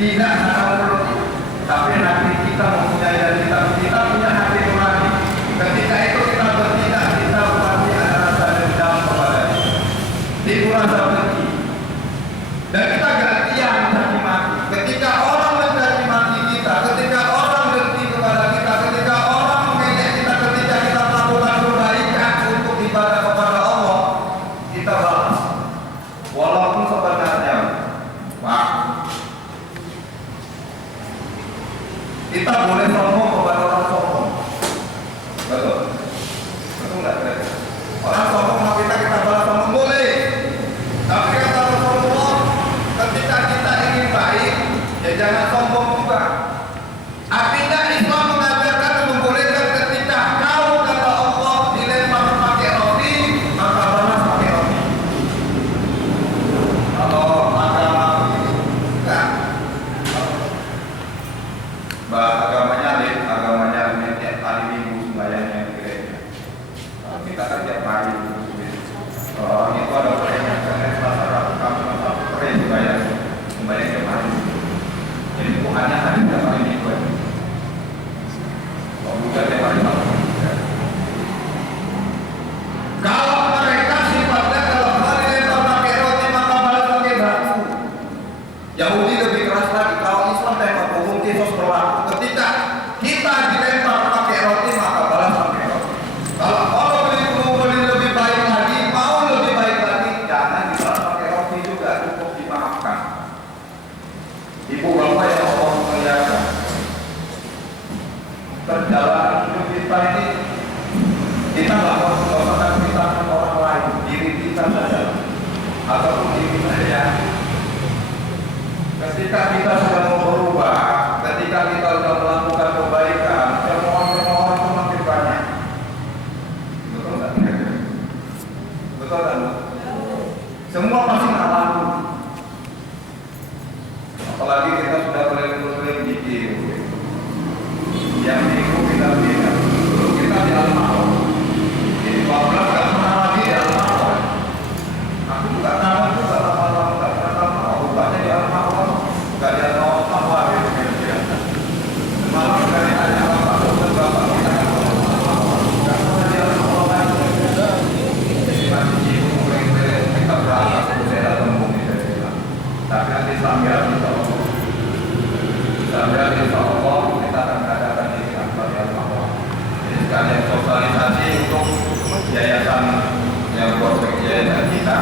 tidak kata mulut, tapi hati kita mempunyai dan kita punya hati nurani. Ketika itu kita bertindak, kita pasti ada rasa dendam kepadanya, timbul rasa benci, dan kita gantian mencaci maki. Ketika orang mencaci maki kita, ketika orang benci kepada kita, ketika orang mengejek kita, ketika kita melakukan kebaikan untuk ibadah kepada Allah, kita balas. Walaupun sebenarnya, Pak, kita boleh sombong kepada orang sombong. Betul? Betul nggak kira-kira? Orang sombong sama kita balas sombong boleh. Tapi kata Rasulullah, ketika kita ingin baik, ya jangan sombong juga. Artinya Islam mengajarkan membolehkan ketika kau kata Allah dilempar pakai roti, maka balas pakai roti. Kalau agama enggak, agamanya tiap hari minggu sembahyangnya di gereja. Kita kan tiap hari orang itu ada perayaan karena Selasa Rabu Kamis perayaan sembahyang tiap hari. Jadi Tuhannya hari tiap hari minggu. Kalau bukan tiap hari Sabtu. Kalau mereka sifatnya kalau hari lempar pakai roti maka balas pakai batu. Yahudi lebih keras lagi. Kalau Islam tembak hukum kisos berlaku. Ketika kita dilempar pakai roti maka balas pakai roti. Kalau orang beli lebih baik lagi, mau lebih baik lagi, jangan dibalas pakai roti juga, cukup dimaafkan. Ibu bapak yang Allah muliakan, perjalanan hidup kita ini kita nggak usah kita orang lain, diri kita saja ataupun diri saya. Ketika kita sudah mau berubah, ketika kita sudah melakukan kebaikan, permohonan itu makin banyak. Betul nggak? Betul kan? Semua pasti ngalamin. Apalagi kita sudah keliling-keliling dikir. Yang minggu kita tidak. Dulu kita di Al-Ma'ruf. Jadi 12 nggak pernah lagi di Al-Ma'ruf. Aku nggak tahu juga lama-lama nggak pernah mau ubahnya di Al-Ma'ruf. Nggak ada sama gitu kira-kira. Malah dari ada Al-Ma'ruf dan bapak kita nggak pernah di Al-Ma'ruf lagi. Jadi masih sibuk keliling-keliling kita berasa daerah tembung bisa dibilang. Tapi nanti sambil insya Allah kita akan mengadakan ini akbar di Al-Ma'ruf. Jadi sekalian sosialisasi untuk yayasan yang buat yayasan kita.